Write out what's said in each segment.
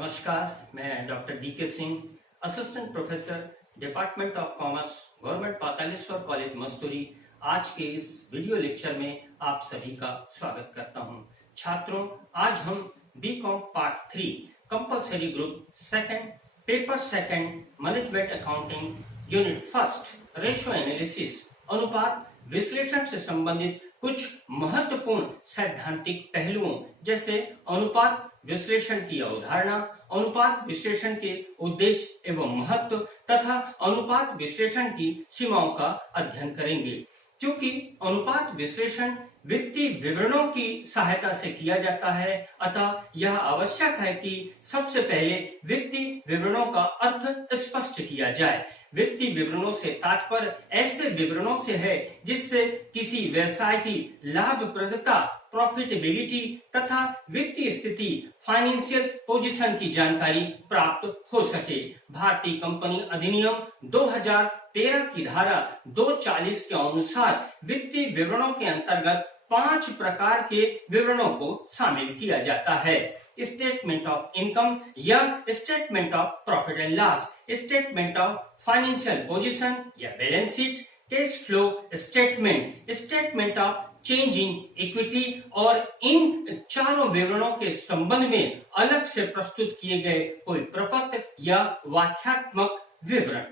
नमस्कार, मैं doctor DK. Singh, assistant professor, department of commerce, government 45 college Masturi. आज के इस वीडियो लेक्चर में आप सभी का स्वागत करता हूं। छात्रों, आज हम BCom part 3 compulsory group second paper second management accounting unit first ratio analysis अनुपात विश्लेषण से संबंधित कुछ महत्वपूर्ण सैद्धांतिक पहलुओं जैसे अनुपात विश्लेषण की अवधारणा, अनुपात विश्लेषण के उद्देश्य एवं महत्व तथा अनुपात विश्लेषण की सीमाओं का अध्ययन करेंगे। क्योंकि अनुपात विश्लेषण वित्तीय विवरणों की सहायता से किया जाता है, अतः यह आवश्यक है कि सबसे पहले वित्तीय विवरणों का अर्थ स्पष्ट किया जाए। वित्तीय विवरणों से तात्पर्य ऐसे विवरणों से है जिससे किसी व्यवसाय की लाभप्रदता, प्रॉफिटेबिलिटी तथा वित्तीय स्थिति, फाइनेंशियल पोजीशन की जानकारी प्राप्त हो सके। भारतीय कंपनी अधिनियम 2013 की धारा 240 के अनुसार वित्तीय विवरणों के अंतर्गत 5 प्रकार के विवरणों को शामिल किया जाता है। स्टेटमेंट ऑफ इनकम या statement of profit and loss, statement of financial position या balance sheet, cash flow statement, statement of change in equity और इन चारों विवरणों के संबंध में अलग से प्रस्तुत किए गए कोई प्रपत्र या व्याख्यात्मक विवरण।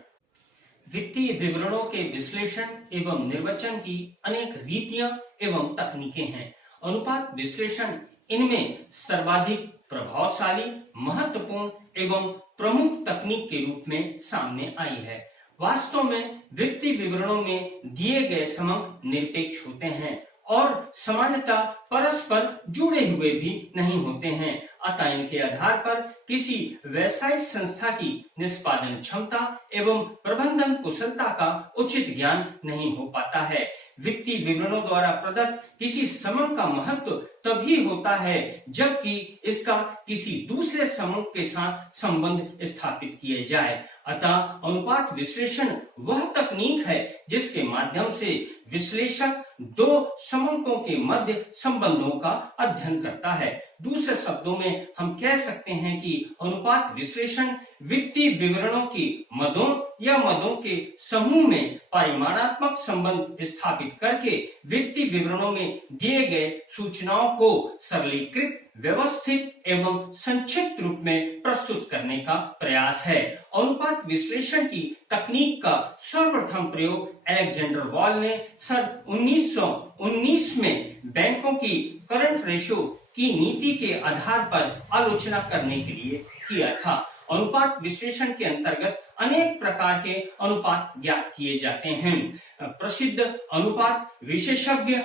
वित्तीय विवरणों के विश्लेषण एवं निर्वचन की अनेक रीतियां एवं तकनीकें हैं। अनुपात विश्लेषण इनमें सर्वाधिक प्रभावशाली, महत्वपूर्ण एवं प्रमुख तकनीक के रूप में सामने आई है। वास्तव में वित्तीय विवरणों में दिए गए समक निरपेक्ष होते हैं और सामान्यतः परस्पर जुड़े हुए भी नहीं होते हैं, अतः इनके आधार पर किसी व्यवसायिक संस्था की निष्पादन क्षमता एवं प्रबंधन कुशलता का उचित ज्ञान नहीं हो पाता है। वित्तीय विवरणों द्वारा प्रदत्त किसी समक का महत्व तभी होता है जबकि इसका किसी दूसरे समक के साथ संबंध स्थापित किए जाए। अतः अनुपात विश्लेषण वह तकनीक है जिसके माध्यम से विश्लेषक दो समकों के मध्य संबंधों का अध्ययन करता है। दूसरे शब्दों में हम कह सकते हैं कि अनुपात विश्लेषण वित्तीय विवरणों की मदों या मदों के समूह में परिमाणात्मक संबंध स्थापित करके वित्तीय विवरणों में दिए गए सूचनाओं को सरलीकृत, व्यवस्थित एवं संक्षिप्त रूप में प्रस्तुत करने का प्रयास है। अनुपात विश्लेषण की तकनीक का सर्वप्रथम प्रयोग अलेक्जेंडर वॉल ने सन 1919 में बैंकों की करंट रेशियो की नीति के आधार पर आलोचना करने के लिए किया था। अनुपात विश्लेषण के अंतर्गत अनेक प्रकार के अनुपात ज्ञात किए जाते हैं। प्रसिद्ध अनुपात विशेषज्ञ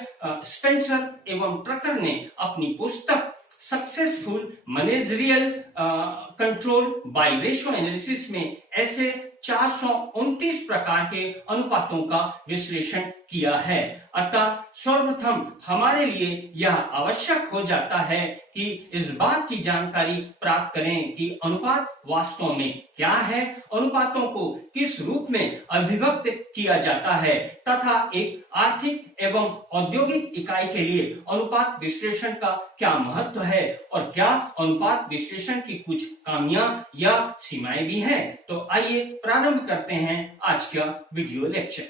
स्पेंसर एवं ट्रकर ने अपनी पुस्तक successful managerial control by ratio analysis में ऐसे 429 प्रकार के अनुपातों का विश्लेषण किया है। अतः सर्वप्रथम हमारे लिए यह आवश्यक हो जाता है कि इस बात की जानकारी प्राप्त करें कि अनुपात वास्तव में क्या है, अनुपातों को किस रूप में अभिव्यक्त किया जाता है तथा एक आर्थिक एवं औद्योगिक इकाई के लिए अनुपात विश्लेषण का क्या महत्व है और क्या अनुपात विश्लेषण की कुछ खामियां या सीमाएं भी हैं। तो आइए प्रारंभ करते हैं आज का वीडियो लेक्चर।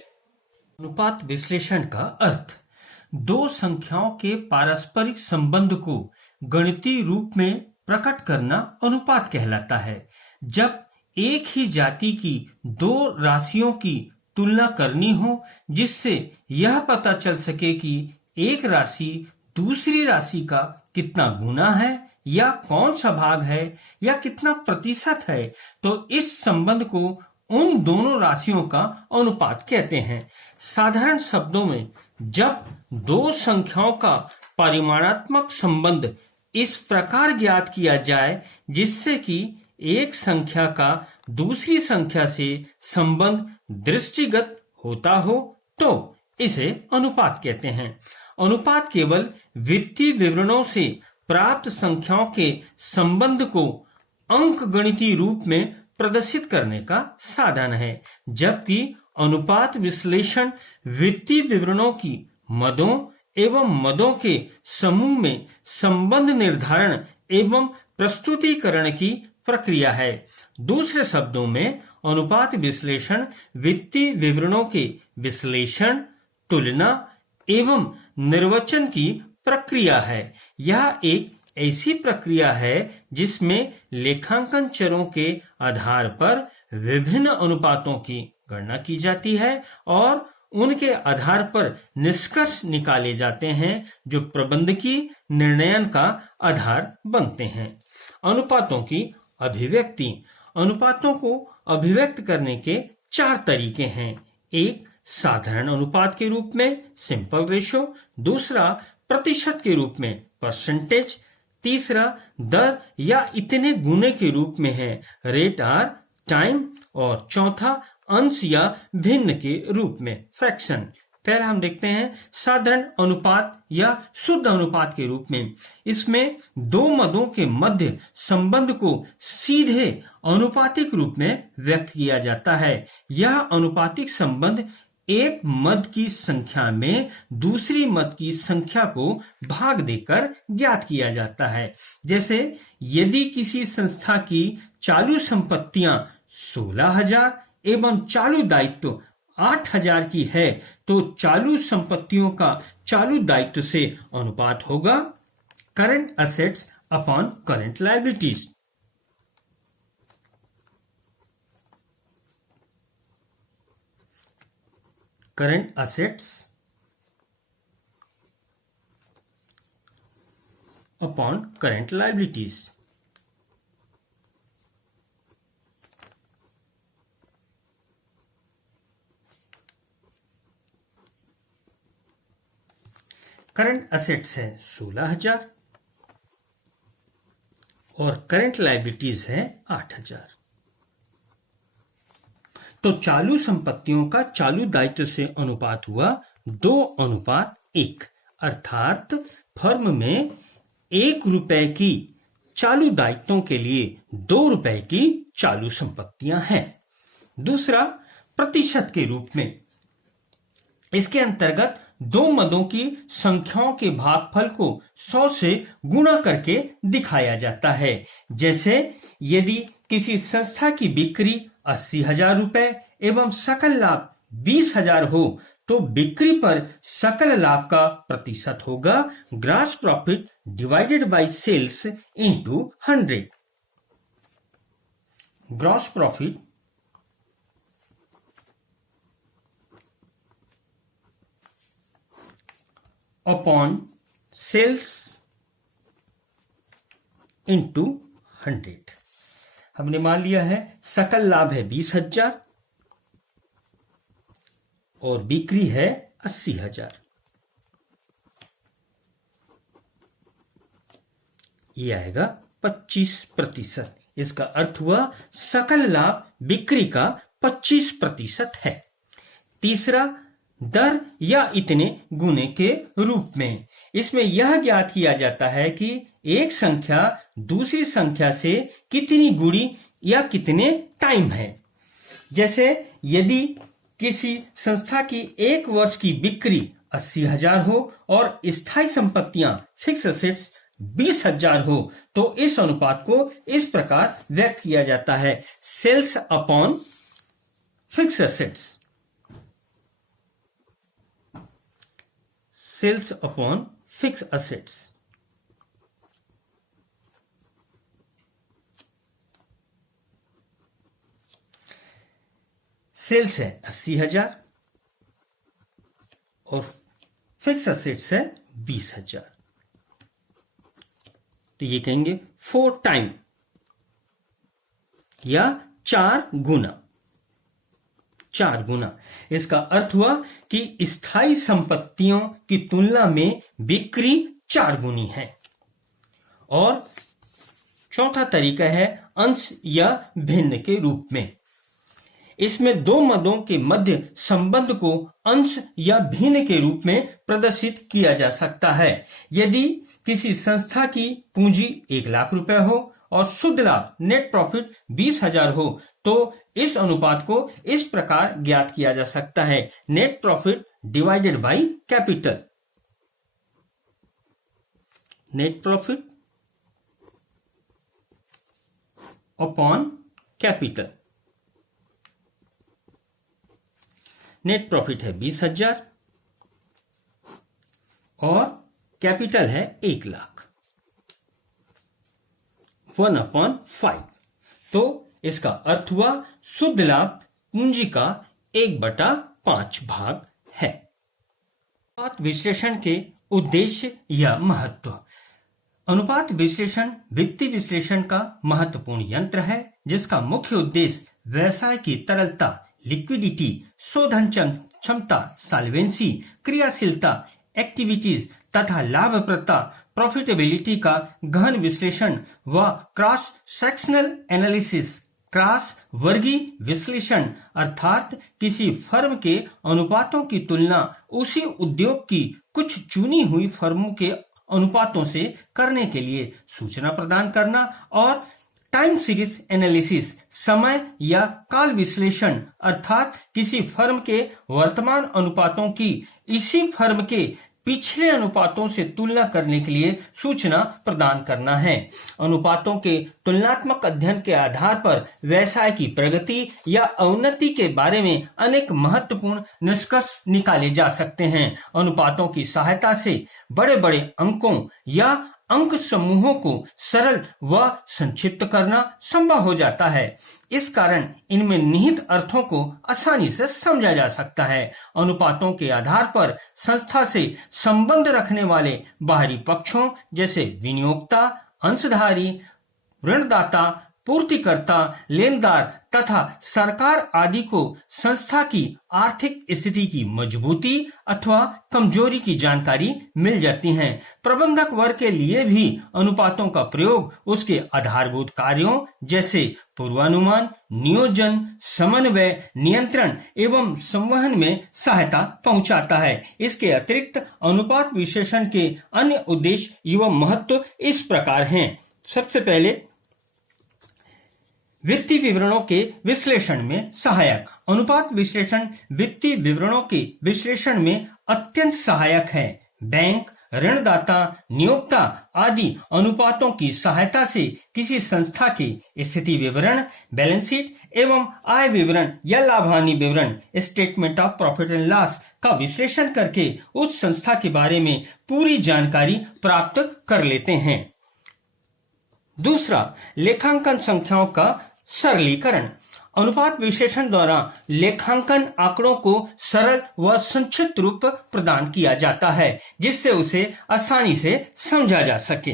अनुपात विश्लेषण का अर्थ दो संख्याओं के पारस्परिक संबंध को गणितीय रूप में प्रकट करना अनुपात कहलाता है। जब एक ही जाति की दो राशियों की तुलना करनी हो जिससे यह पता चल सके कि एक राशि दूसरी राशि का कितना गुना है या कौन सा भाग है या कितना प्रतिशत है, तो इस संबंध को उन दोनों राशियों का अनुपात कहते हैं। साधारण शब्दों में जब दो संख्याओं का परिमाणात्मक संबंध इस प्रकार ज्ञात किया जाए जिससे कि एक संख्या का दूसरी संख्या से संबंध दृष्टिगत होता हो तो इसे अनुपात कहते हैं। अनुपात केवल वित्तीय विवरणों से प्राप्त संख्याओं के संबंध को अंकगणितीय रूप में प्रदर्शित करने का साधन है, जबकि अनुपात विश्लेषण वित्तीय विवरणों की मदों एवं मदों के समूह में संबंध निर्धारण एवं प्रस्तुतिकरण की प्रक्रिया है। दूसरे शब्दों में अनुपात विश्लेषण वित्तीय विवरणों के विश्लेषण, तुलना एवं निर्वचन की प्रक्रिया है। यह एक ऐसी प्रक्रिया है जिसमें लेखांकन चरों के आधार पर विभिन्न अनुपातों की गणना की जाती है और उनके आधार पर निष्कर्ष निकाले जाते हैं जो प्रबंधकीय निर्णयन का आधार बनते हैं। अनुपातों की अभिव्यक्ति। अनुपातों को अभिव्यक्त करने के 4 तरीके हैं। एक, साधारण अनुपात के रूप में सिंपल रेशो। दूसरा, प्रतिशत के रूप में परसेंटेज। तीसरा, दर या इतने गुने के रूप में है रेट आर टाइम। और चौथा, अंश या भिन्न के रूप में फ्रैक्शन। पहला हम देखते हैं साधारण अनुपात या शुद्ध अनुपात के रूप में। इसमें दो मदों के मध्य संबंध को सीधे अनुपातिक रूप में व्यक्त किया जाता है। यह अनुपातिक संबंध एक मद की संख्या में दूसरी मद की संख्या को भाग देकर ज्ञात किया जाता है। जैसे यदि किसी संस्था की चालू संपत्तियां 16,000 एवं चालू दायित्व 8,000 की है तो चालू संपत्तियों का चालू दायित्व से अनुपात होगा current assets upon current liabilities. Current assets upon current liabilities. Current assets है 16,000 और करंट लायबिलिटीज है 8,000। तो चालू संपत्तियों का चालू दायित्व से अनुपात हुआ 2:1, अर्थात फर्म में 1 रुपए की चालू दायित्वों के लिए 2 रुपए की चालू संपत्तियां हैं। दूसरा, प्रतिशत के रूप में। इसके अंतर्गत 2 मदों की संख्याओं के भागफल को 100 से गुणा करके दिखाया जाता है। जैसे यदि किसी संस्था की बिक्री 80,000 रुपए एवं सकल लाभ 20,000 हो तो बिक्री पर सकल लाभ का प्रतिशत होगा gross profit divided by sales into 100। Gross profit upon sales into 100। हमने मान लिया है सकल लाभ है 20,000 और बिक्री है 80,000। ये आएगा 25%। इसका अर्थ हुआ सकल लाभ बिक्री का 25% है। तीसरा, दर या इतने गुने के रूप में। इसमें यह ज्ञात किया जाता है कि एक संख्या दूसरी संख्या से कितनी गुणी या कितने टाइम है। जैसे यदि किसी संस्था की 1 वर्ष की बिक्री 80,000 हो और स्थायी संपत्तियां फिक्स असेट्स 20,000 हो तो इस अनुपात को इस प्रकार व्यक्त किया जाता है sales upon fix assets. Sales upon fix assets. Sales है 80,000 और फिक्स असेट्स है 20,000। तो ये कहेंगे 4 टाइम या 4 गुना। 4 गुना। इसका अर्थ हुआ कि स्थायी संपत्तियों की तुलना में बिक्री 4 गुनी है। और चौथा तरीका है अंश या भिन्न के रूप में। इसमें 2 मदों के मध्य संबंध को अंश या भिन्न के रूप में प्रदर्शित किया जा सकता है। यदि किसी संस्था की पूंजी 1 लाख रुपए हो और शुद्ध लाभ नेट प्रॉफिट 20,000 हो तो इस अनुपात को इस प्रकार ज्ञात किया जा सकता है net profit divided by capital. Net profit upon capital. Net profit है 20,000 और कैपिटल है 1,00,000, 1/5। तो इसका अर्थ हुआ शुद्ध लाभ पूंजी का 1/5 भाग है। अनुपात विश्लेषण के उद्देश्य या महत्व। अनुपात विश्लेषण वित्तीय विश्लेषण का महत्वपूर्ण यंत्र है जिसका मुख्य उद्देश्य व्यवसाय की तरलता, लिक्विडिटी, शोधन क्षमता, सॉल्वेंसी, क्रियाशीलता, एक्टिविटीज तथा लाभप्रदता, प्रॉफिटेबिलिटी का गहन विश्लेषण व क्रॉस सेक्शनल एनालिसिस, क्रॉस वर्गीय विश्लेषण अर्थात किसी फर्म के अनुपातों की तुलना उसी उद्योग की कुछ चुनी हुई फर्मों के अनुपातों से करने के लिए सूचना प्रदान करना, और टाइम सीरीज एनालिसिस, समय या काल विश्लेषण अर्थात किसी फर्म के वर्तमान अनुपातों की इसी फर्म के पिछले अनुपातों से तुलना करने के लिए सूचना प्रदान करना है। अनुपातों के तुलनात्मक अध्ययन के आधार पर व्यवसाय की प्रगति या अवनति के बारे में अनेक महत्वपूर्ण निष्कर्ष निकाले जा सकते हैं। अनुपातों की सहायता से बड़े बड़े अंकों या अंक समूहों को सरल व संक्षिप्त करना संभव हो जाता है। इस कारण इनमें निहित अर्थों को आसानी से समझा जा सकता है। अनुपातों के आधार पर संस्था से संबंध रखने वाले बाहरी पक्षों जैसे विनियोक्ता, अंशधारी, ऋणदाता, पूर्तिकर्ता, लेनदार तथा सरकार आदि को संस्था की आर्थिक स्थिति की मजबूती अथवा कमजोरी की जानकारी मिल जाती है। प्रबंधक वर्ग के लिए भी अनुपातों का प्रयोग उसके आधारभूत कार्यों जैसे पूर्वानुमान, नियोजन, समन्वय, नियंत्रण एवं संवहन में सहायता पहुंचाता है। इसके अतिरिक्त अनुपात विश्लेषण के अन्य उद्देश्य एवं महत्व इस प्रकार हैं। सबसे पहले वित्तीय विवरणों के विश्लेषण में सहायक। अनुपात विश्लेषण वित्तीय विवरणों के विश्लेषण में अत्यंत सहायक है। बैंक, ऋणदाता, नियोक्ता आदि अनुपातों की सहायता से किसी संस्था के स्थिति विवरण, बैलेंस शीट एवं आय विवरण या लाभ हानि विवरण, statement of profit and loss का विश्लेषण करके उस संस्था के बारे में पूरी जानकारी प्राप्त कर लेते हैं। दूसरा, लेखांकन संख्याओं का सरलीकरण। अनुपात विश्लेषण द्वारा लेखांकन आंकड़ों को सरल व संक्षिप्त रूप प्रदान किया जाता है जिससे उसे आसानी से समझा जा सके।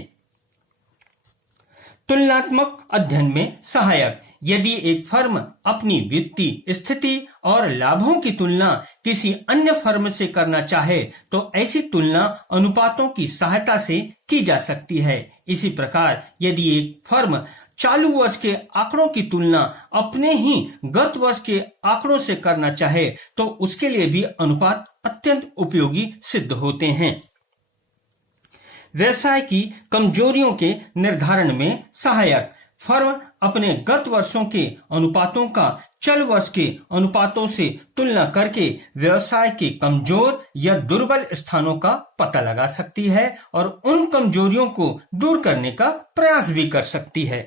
तुलनात्मक अध्ययन में सहायक। यदि एक फर्म अपनी वित्तीय स्थिति और लाभों की तुलना किसी अन्य फर्म से करना चाहे तो ऐसी तुलना अनुपातों की सहायता से की जा सकती है। इसी प्रकार यदि एक फर्म चालू वर्ष के आंकड़ों की तुलना अपने ही गत वर्ष के आंकड़ों से करना चाहे तो उसके लिए भी अनुपात अत्यंत उपयोगी सिद्ध होते हैं। व्यवसाय की कमजोरियों के निर्धारण में सहायक। फर्म अपने गत वर्षों के अनुपातों का चल वर्ष के अनुपातों से तुलना करके व्यवसाय के कमजोर या दुर्बल स्थानों का पता लगा सकती है और उन कमजोरियों को दूर करने का प्रयास भी कर सकती है।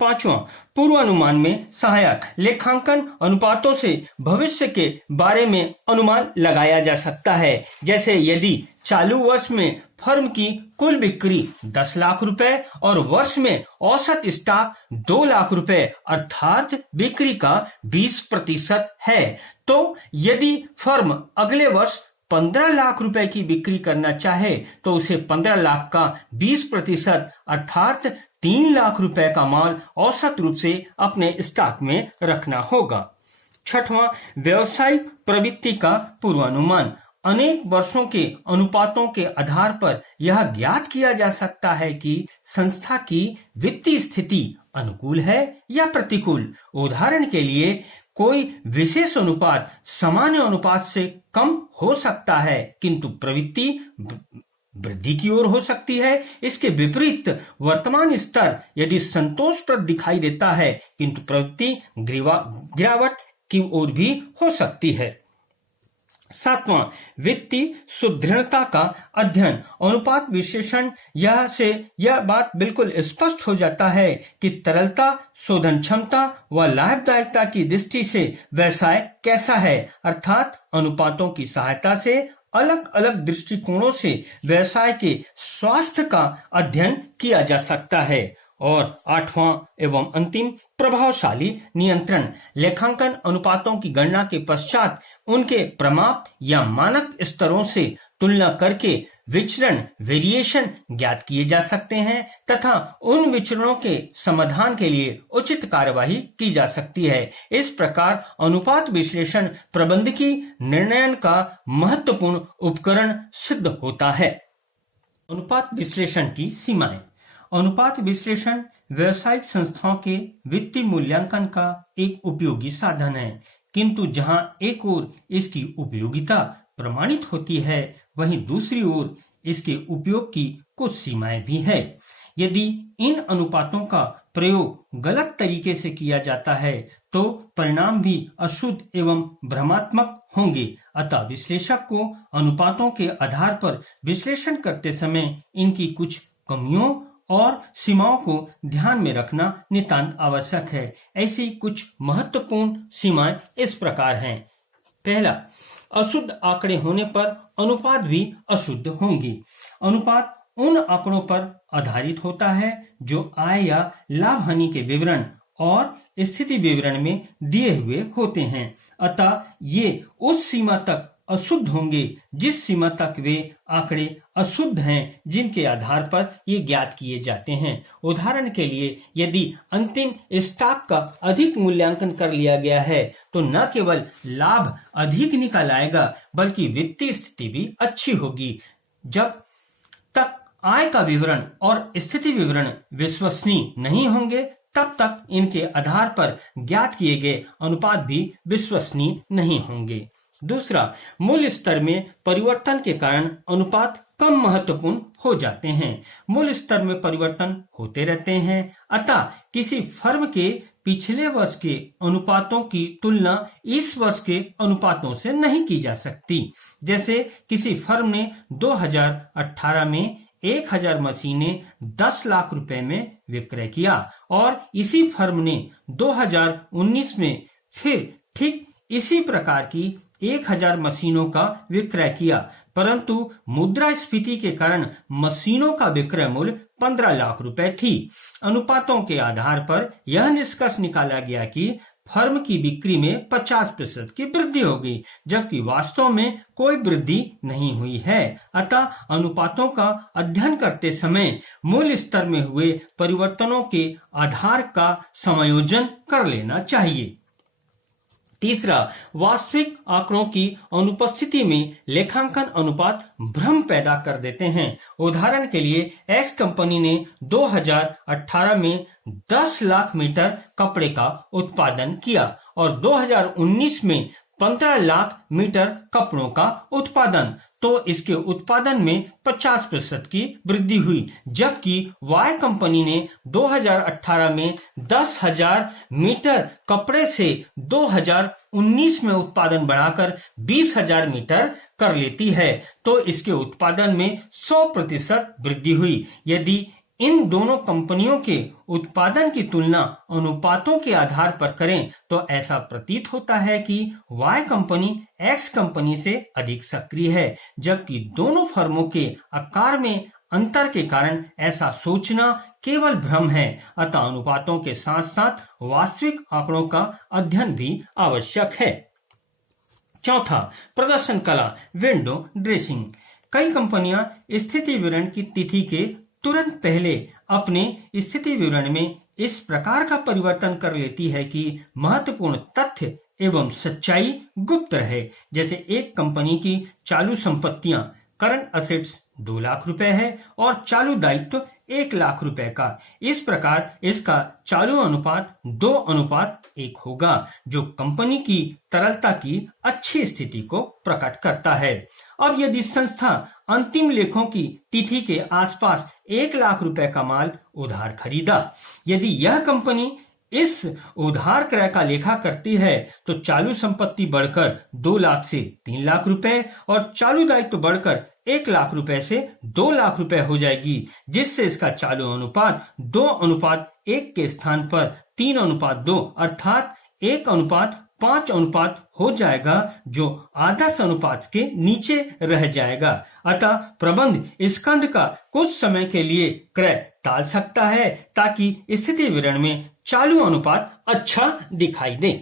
पांचवा, पूर्वानुमान में सहायक। लेखांकन अनुपातों से भविष्य के बारे में अनुमान लगाया जा सकता है। जैसे यदि चालू वर्ष में फर्म की कुल बिक्री 10 लाख रुपए और वर्ष में औसत स्टॉक 2 लाख रुपए अर्थात बिक्री का 20% है, तो यदि फर्म अगले वर्ष 15 लाख रुपए की बिक्री करना चाहे तो उसे 15 लाख का 20% अर्थात 3 लाख रुपए का माल औसत रूप से अपने स्टॉक में रखना होगा। छठवां, व्यवसायिक प्रवृत्ति का पूर्वानुमान। अनेक वर्षों के अनुपातों के आधार पर यह ज्ञात किया जा सकता है कि संस्था की वित्तीय स्थिति अनुकूल है या प्रतिकूल। उदाहरण के लिए कोई विशेष अनुपात सामान्य अनुपात से कम हो सकता है किंतु प्रवृत्ति वृद्धि की ओर हो सकती है। इसके विपरीत वर्तमान स्तर यदि संतोषप्रद दिखाई देता है किंतु प्रवृत्ति गिरावट की ओर भी हो सकती है। सातवां, वित्तीय सुदृढ़ता का अध्ययन। अनुपात विश्लेषण यह बात बिल्कुल स्पष्ट हो जाता है कि तरलता, शोधन क्षमता व लाभदायकता की दृष्टि से व्यवसाय कैसा है, अर्थात अनुपातों की सहायता से अलग अलग दृष्टिकोणों से व्यवसाय के स्वास्थ्य का अध्ययन किया जा सकता है। और आठवां एवं अंतिम, प्रभावशाली नियंत्रण। लेखांकन अनुपातों की गणना के पश्चात उनके प्रमाप या मानक स्तरों से तुलना करके विचरण वेरिएशन ज्ञात किए जा सकते हैं तथा उन विचरणों के समाधान के लिए उचित कार्यवाही की जा सकती है। इस प्रकार अनुपात विश्लेषण प्रबंधकीय निर्णयन का महत्वपूर्ण उपकरण सिद्ध होता है। अनुपात विश्लेषण की सीमाएं। अनुपात विश्लेषण व्यावसायिक संस्थाओं के वित्तीय मूल्यांकन का एक उपयोगी साधन है, किंतु जहां एक ओर इसकी उपयोगिता प्रमाणित होती है, वहीं दूसरी ओर इसके उपयोग की कुछ सीमाएं भी है। यदि इन अनुपातों का प्रयोग गलत तरीके से किया जाता है तो परिणाम भी अशुद्ध एवं भ्रमात्मक होंगे। अतः विश्लेषक को अनुपातों के आधार पर विश्लेषण करते समय इनकी कुछ कमियों और सीमाओं को ध्यान में रखना नितांत आवश्यक है। ऐसी कुछ महत्वपूर्ण सीमाएं इस प्रकार हैं। पहला, अशुद्ध आंकड़े होने पर अनुपात भी अशुद्ध होंगे। अनुपात उन आंकड़ों पर आधारित होता है जो आय या लाभ हानि के विवरण और स्थिति विवरण में दिए हुए होते हैं। अतः ये उस सीमा तक अशुद्ध होंगे जिस सीमा तक वे आंकड़े अशुद्ध हैं जिनके आधार पर ये ज्ञात किए जाते हैं। उदाहरण के लिए, यदि अंतिम स्टॉक का अधिक मूल्यांकन कर लिया गया है तो न केवल लाभ अधिक निकल आएगा बल्कि वित्तीय स्थिति भी अच्छी होगी। जब तक आय का विवरण और स्थिति विवरण विश्वसनीय नहीं होंगे तब तक इनके आधार पर ज्ञात किए गए अनुपात भी विश्वसनीय नहीं होंगे। दूसरा, मूल्य स्तर में परिवर्तन के कारण अनुपात कम महत्वपूर्ण हो जाते हैं। मूल्य स्तर में परिवर्तन होते रहते हैं, अतः किसी फर्म के पिछले वर्ष के अनुपातों की तुलना इस वर्ष के अनुपातों से नहीं की जा सकती। जैसे किसी फर्म ने 2018 में 1000 मशीनें 10 लाख रुपए में विक्रय किया और इसी फर्म ने 2019 में फिर ठीक इसी प्रकार की 1000 मशीनों का विक्रय किया, परंतु मुद्रास्फीति के कारण मशीनों का विक्रय मूल्य 15 लाख रुपए थी। अनुपातों के आधार पर यह निष्कर्ष निकाला गया कि फर्म की बिक्री में 50% की वृद्धि हो गई, जबकि वास्तव में कोई वृद्धि नहीं हुई है। अतः अनुपातों का अध्ययन करते समय मूल्य स्तर में हुए परिवर्तनों के आधार का समायोजन कर लेना चाहिए। तीसरा, वास्तविक आंकड़ों की अनुपस्थिति में लेखांकन अनुपात भ्रम पैदा कर देते हैं। उदाहरण के लिए, एक्स कंपनी ने 2018 में 10 लाख मीटर कपड़े का उत्पादन किया और 2019 में 15 लाख मीटर कपड़ों का उत्पादन, तो इसके उत्पादन में 50% की वृद्धि हुई, जबकि वाई कंपनी ने 2018 में 10,000 मीटर कपड़े से 2019 में उत्पादन बढ़ाकर 20,000 मीटर कर लेती है, तो इसके उत्पादन में 100% वृद्धि हुई। यदि इन दोनों कंपनियों के उत्पादन की तुलना अनुपातों के आधार पर करें तो ऐसा प्रतीत होता है कि वाई कंपनी एक्स कंपनी से अधिक सक्रिय है, जबकि दोनों फर्मों के आकार में अंतर के कारण ऐसा सोचना केवल भ्रम है। अतः अनुपातों के साथ साथ वास्तविक आंकड़ों का अध्ययन भी आवश्यक है। चौथा, प्रदर्शन कला, विंडो ड्रेसिंग। कई कंपनियां स्थिति विवरण की तिथि के तुरंत पहले अपने स्थिति विवरण में इस प्रकार का परिवर्तन कर लेती है कि महत्वपूर्ण तथ्य एवं सच्चाई गुप्त रहे। जैसे एक कंपनी की चालू संपत्तियां, करंट असेट्स 2 लाख रुपए है और चालू दायित्व 1 लाख रुपए का। इस प्रकार इसका चालू अनुपात 2:1 होगा, जो कंपनी की तरलता की अच्छी स्थिति को प्रकट करता है। अब यदि संस्था अंतिम लेखों की तिथि के आसपास 1 लाख रुपए का माल उधार खरीदा, यदि यह कंपनी इस उधार क्रय का लेखा करती है तो चालू संपत्ति बढ़कर 2 लाख से 3 लाख रुपए और चालू दायित्व बढ़कर 1 लाख रुपए से 2 लाख रुपए हो जाएगी, जिससे इसका चालू अनुपात 2:1 के स्थान पर 3:2 अर्थात 1:5 हो जाएगा, जो आदर्श अनुपात के नीचे रह जाएगा। अतः प्रबंध स्कंध का कुछ समय के लिए क्रय टाल सकता है ताकि स्थिति विवरण में चालू अनुपात अच्छा दिखाई दे।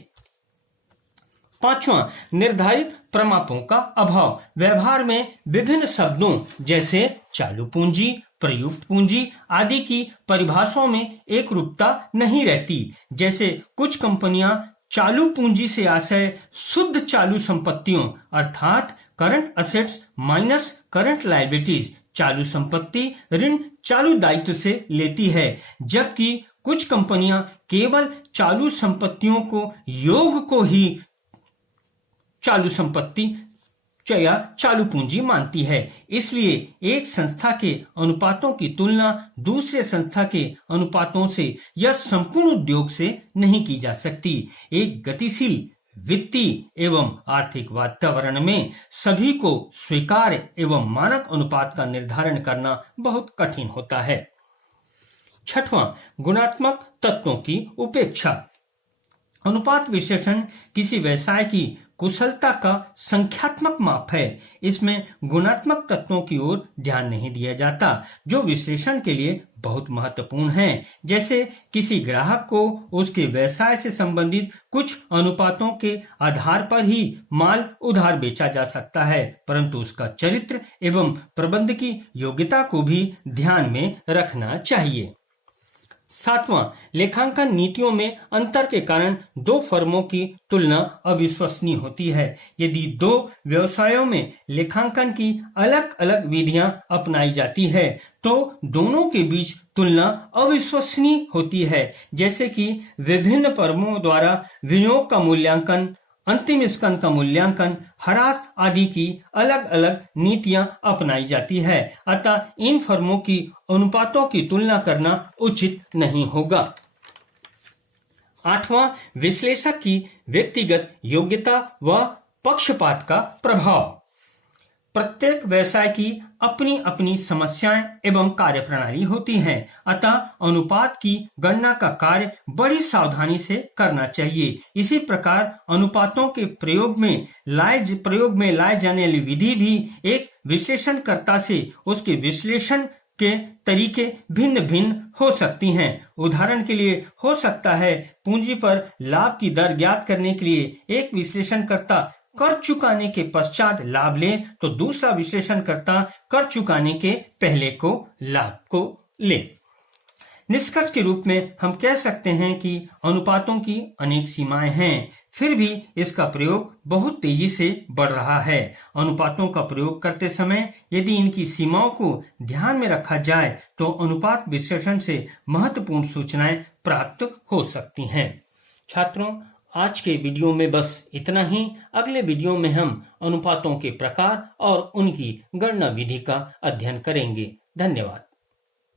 5वां, निर्धारित प्रमापों का अभाव। व्यवहार में विभिन्न शब्दों जैसे चालू पूंजी, प्रयुक्त पूंजी आदि की परिभाषाओं में एक रूपता नहीं रहती। जैसे कुछ कंपनियां चालू पूंजी से आशय शुद्ध चालू संपत्तियों अर्थात current assets minus current liabilities, चालू संपत्ति ऋण चालू दायित्व से लेती है, जबकि कुछ कंपनियां केवल चालू संपत्तियों को योग को ही चालू संपत्ति या चालू पूंजी मानती है। इसलिए एक संस्था के अनुपातों की तुलना दूसरे संस्था के अनुपातों से या संपूर्ण उद्योग से नहीं की जा सकती। एक गतिशील वित्तीय एवं आर्थिक वातावरण में सभी को स्वीकार्य एवं मानक अनुपात का निर्धारण करना बहुत कठिन होता है। 6वां, गुणात्मक तत्वों की उपेक्षा। अनुपात विश्लेषण किसी व्यवसाय की कुशलता का संख्यात्मक माप है। इसमें गुणात्मक तत्वों की ओर ध्यान नहीं दिया जाता, जो विश्लेषण के लिए बहुत महत्वपूर्ण है। जैसे किसी ग्राहक को उसके व्यवसाय से संबंधित कुछ अनुपातों के आधार पर ही माल उधार बेचा जा सकता है, परंतु उसका चरित्र एवं प्रबंध की योग्यता को भी ध्यान में रखना चाहिए। 7वां, लेखांकन नीतियों में अंतर के कारण 2 फर्मों की तुलना अविश्वसनीय होती है। यदि 2 व्यवसायों में लेखांकन की अलग अलग विधियां अपनाई जाती है तो दोनों के बीच तुलना अविश्वसनीय होती है। जैसे कि विभिन्न फर्मों द्वारा विनियोग का मूल्यांकन, अंतिम स्कंद का मूल्यांकन, ह्रास आदि की अलग अलग नीतियां अपनाई जाती है। अतः इन फर्मों की अनुपातों की तुलना करना उचित नहीं होगा। 8वां, विश्लेषक की व्यक्तिगत योग्यता व पक्षपात का प्रभाव। प्रत्येक व्यवसाय की अपनी अपनी समस्याएं एवं कार्यप्रणाली होती हैं, अतः अनुपात की गणना का कार्य बड़ी सावधानी से करना चाहिए। इसी प्रकार अनुपातों के प्रयोग में लाए जाने वाली विधि भी एक विश्लेषणकर्ता से उसके विश्लेषण के तरीके भिन्न भिन्न हो सकती हैं। उदाहरण के लिए हो सकता है पूंजी पर लाभ की दर ज्ञात करने के लिए एक विश्लेषणकर्ता कर चुकाने के पश्चात लाभ ले तो दूसरा विश्लेषणकर्ता कर चुकाने के पहले को लाभ को ले। निष्कर्ष के रूप में हम कह सकते हैं कि अनुपातों की अनेक सीमाएं हैं, फिर भी इसका प्रयोग बहुत तेजी से बढ़ रहा है। अनुपातों का प्रयोग करते समय यदि इनकी सीमाओं को ध्यान में रखा जाए तो अनुपात विश्लेषण से महत्वपूर्ण सूचनाएं प्राप्त हो सकती हैं। छात्रों, आज के वीडियो में बस इतना ही। अगले वीडियो में हम अनुपातों के प्रकार और उनकी गणना विधि का अध्ययन करेंगे। धन्यवाद।